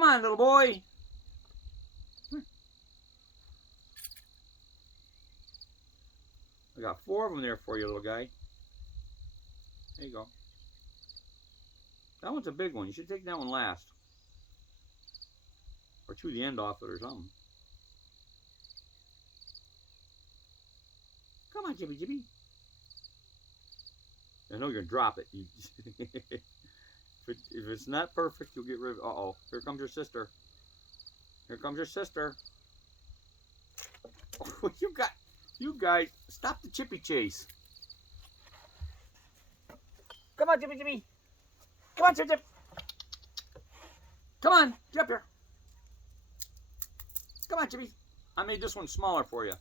Come on, little boy. I got 4 of them there for you, little guy. There you go. That one's a big one. You should take that one last. Or chew the end off it or something. Come on, Jibby Jibby. I know you're going to drop it. If it's not perfect, you'll get rid of it. Uh-oh. Here comes your sister. Here comes your sister. Oh, you guys, stop the chippy chase. Come on, Jibby Jibby. Come on, Chip Chip. Come on, get up here. Come on, Chippy. I made this one smaller for you.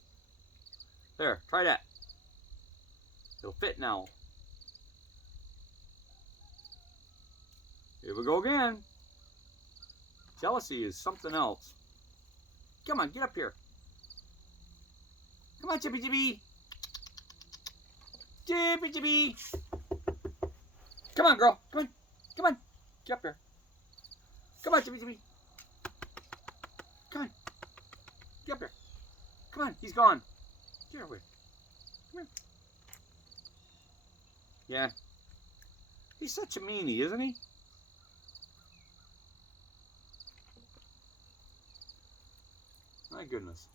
There, try that. It'll fit now. Here we go again. Jealousy is something else. Come on, get up here. Come on, Chippy Chippy. Chippy Chippy. Come on, girl. Come on. Come on. Get up here. Come on, Chippy Chippy. Come on. Get up here. Come on. He's gone. Get away. Come here. Yeah. He's such a meanie, isn't he? My goodness.